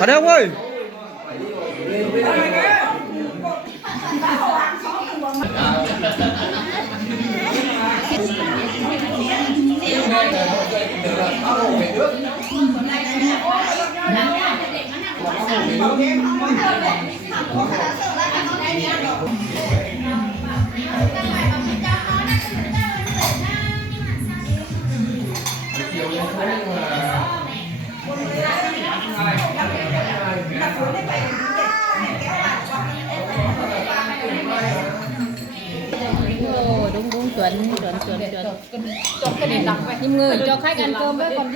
Ở đâu ơi? Đúng chuẩn chọc cái điện đập vậy. Nhưng người cho khách ăn cơm với còn